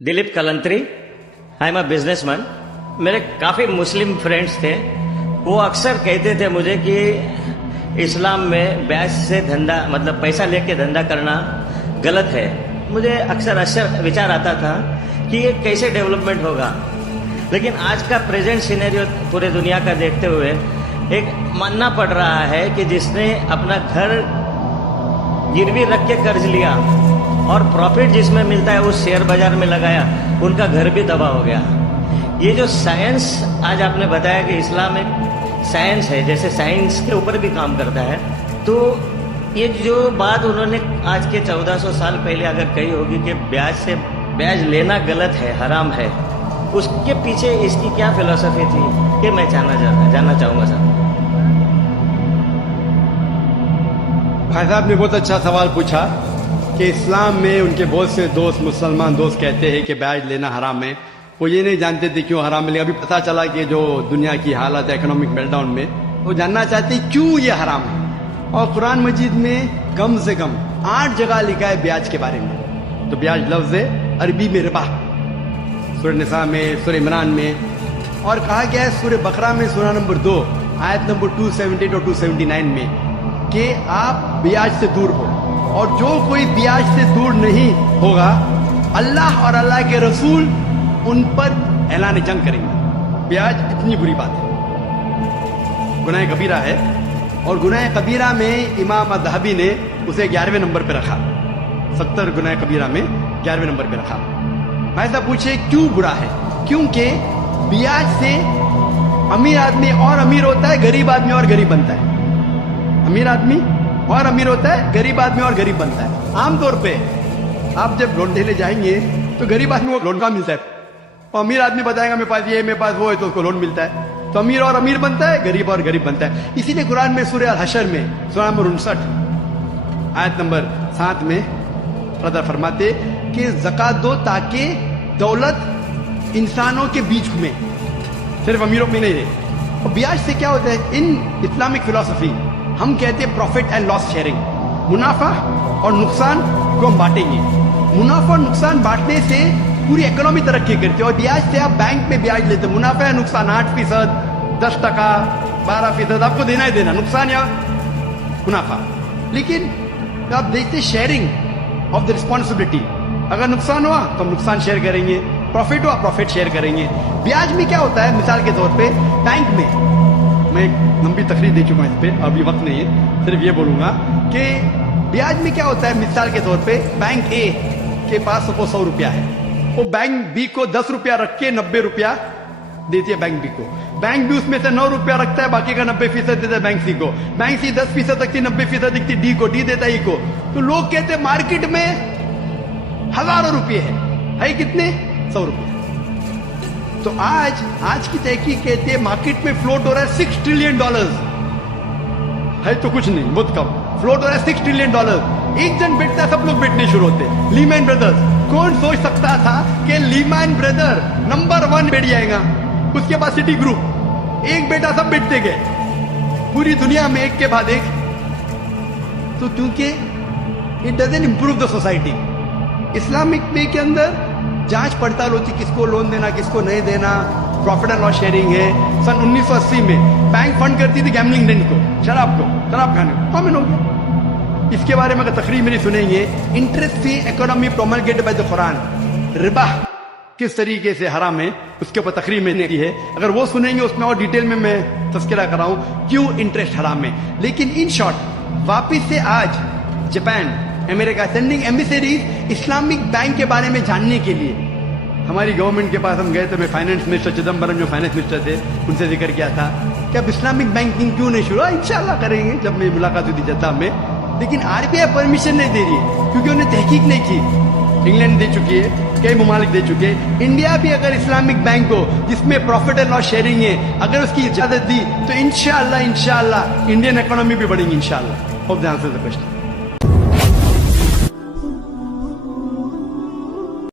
Dilip Kalantri, I am a businessman. मेरे काफ़ी Muslim friends थे, वो अक्सर कहते थे मुझे कि इस्लाम में ब्याज से धंधा मतलब पैसा लेके धंधा करना गलत है। मुझे अक्सर विचार आता था कि ये कैसे डेवलपमेंट होगा, लेकिन आज का प्रेजेंट सिनेरियो पूरे दुनिया का देखते हुए एक मानना पड़ रहा है कि जिसने अपना घर गिरवी रख के कर्ज लिया और प्रॉफिट जिसमें मिलता है उस शेयर बाजार में लगाया, उनका घर भी तबाह हो गया। ये जो साइंस आज आपने बताया कि इस्लाम एक साइंस है, जैसे साइंस के ऊपर भी काम करता है, तो ये जो बात उन्होंने आज के 1400 साल पहले अगर कही होगी कि ब्याज लेना गलत है, हराम है, उसके पीछे इसकी क्या फिलॉसफी थी कि मैं जानना चाहूँगा सर। भाई साहब ने बहुत अच्छा सवाल पूछा कि इस्लाम में उनके बहुत से दोस्त मुसलमान दोस्त कहते हैं कि ब्याज लेना हराम है। वो ये नहीं जानते थे क्यों हराम है, लेकिन अभी पता चला कि जो दुनिया की हालत है इकोनॉमिक मेल्टडाउन में, वो जानना चाहते हैं क्यों ये हराम है। और कुरान मजीद में कम से कम 8 जगह लिखा है ब्याज के बारे में। तो ब्याज लफ्ज है अरबी में रिबा, सूरह निसा में, सूरह इमरान में, और कहा गया है सूरह बकरा में सूरह नंबर 2 आयत नंबर 270 और 279 में कि आप ब्याज से दूर हो, और जो कोई ब्याज से दूर नहीं होगा अल्लाह और अल्लाह के रसूल उन पर ऐलान जंग करेंगे। ब्याज इतनी बुरी बात है, गुनाह कबीरा है, और गुनाह कबीरा में इमाम अज़हबी ने उसे 11वें नंबर पे रखा। 70 गुनाह कबीरा में 11वें नंबर पे रखा। भाई साहब पूछे क्यों बुरा है? क्योंकि ब्याज से अमीर आदमी और अमीर होता है, गरीब आदमी और गरीब बनता है। अमीर आदमी और अमीर होता है, गरीब आदमी और गरीब बनता है। आमतौर पे आप जब लोन लेने जाएंगे तो गरीब आदमी को लोन का मिलता है, और अमीर आदमी बताएगा मेरे पास ये मेरे पास वो है, तो उसको लोन मिलता है। तो अमीर और अमीर बनता है, गरीब और गरीब बनता है। इसीलिए कुरान में सूरह अल हशर में सूरह नंबर 59 आयत नंबर 7 में अल्लाह फरमाते कि ज़कात दो ताकि दौलत इंसानों के बीच में, सिर्फ अमीरों में नहीं रहे। और ब्याज से क्या होता है? इन इस्लामिक फिलॉसफी हम कहते हैं प्रॉफिट एंड लॉस शेयरिंग। मुनाफा और नुकसान को हम बांटेंगे। मुनाफा और नुकसान बांटने से पूरी इकोनॉमी तरक्की करती है। और ब्याज से आप बैंक में ब्याज लेते, मुनाफा या नुकसान 8%, 10%, 12% आपको देना ही देना, नुकसान या मुनाफा। लेकिन आप देखते शेयरिंग ऑफ द रिस्पॉन्सिबिलिटी, अगर नुकसान हुआ तो हम नुकसान शेयर करेंगे, प्रॉफिट हुआ प्रॉफिट शेयर करेंगे। ब्याज में क्या होता है? मिसाल के तौर पे बैंक में, मैं एक लंबी तकरीर दे चुका हूं इस पे, अभी वक्त नहीं है, सिर्फ ये बोलूंगा कि ब्याज में क्या होता है। मिसाल के तौर पे बैंक ए के पास 100 रुपया है, वो बैंक बी को 10 रुपया रख के 90 रुपया देती है बैंक बी को। बैंक बी उसमें से 9 रुपया रखता है, बाकी का 90% देता है बैंक सी को। बैंक सी 10% रखती, 90% दिखती डी को, डी देता ई को। तो लोग कहते हैं मार्केट में हजारों रुपये है कितने? 100 रुपये। तो आज की तहकीक कहते हैं मार्केट में फ्लोट हो रहा है $6 ट्रिलियन, है तो कुछ नहीं, बहुत कम फ्लोट हो रहा है $6 ट्रिलियन। एक जन बेचता है, सब लोग बेचने शुरू होते हैं। लीमैन ब्रदर्स, कौन सोच सकता था कि लीमैन ब्रदर नंबर 1 बेच जाएगा? उसके बाद सिटी ग्रुप, एक बेटा सब बेचते गए पूरी दुनिया में एक के बाद एक। तो क्योंकि it doesn't improve the society. Islamic way के अंदर जांच पड़ताल होती, किसको लोन देना किसको नहीं देना, प्रॉफिट एंड लॉस शेयरिंग है। सन 1980 में बैंक फंड करती थी गैम्बलिंग डेन को, शराब खाने को, कॉमन हो गया। इसके बारे में अगर तकरीर मेरी सुनेंगे, interest free economy promulgated by the Quran, रिबा किस तरीके से हराम है, उसके ऊपर तकरीर मैंने की है। अगर वो सुनेंगे उसमें और डिटेल में मैं तज़किरा कर रहा हूं क्यों इंटरेस्ट हराम है। लेकिन इन शॉर्ट वापिस से आज Japan, America sending ambassadors Islamic bank के बारे में जानने के लिए। हमारी गवर्नमेंट के पास हम गए तो मैं फाइनेंस मिनिस्टर चिदम्बरम जो फाइनेंस मिनिस्टर थे उनसे जिक्र किया था कि अब इस्लामिक बैंकिंग क्यों नहीं शुरू? इंशाल्लाह करेंगे जब मेरी मुलाकात हुई थी जद्दा में। लेकिन आरबीआई परमिशन नहीं दे रही है क्योंकि उन्हें तहकीक नहीं की। इंग्लैंड दे चुकी है, कई ममालिक दे चुके हैं। इंडिया भी अगर इस्लामिक बैंक हो जिसमें प्रॉफिट एंड लॉस शेयरिंग है, अगर उसकी इजाजत दी तो इंशाल्लाह इंडियन इकोनॉमी भी बढ़ेगी इंशाल्लाह। Hope the answer the question.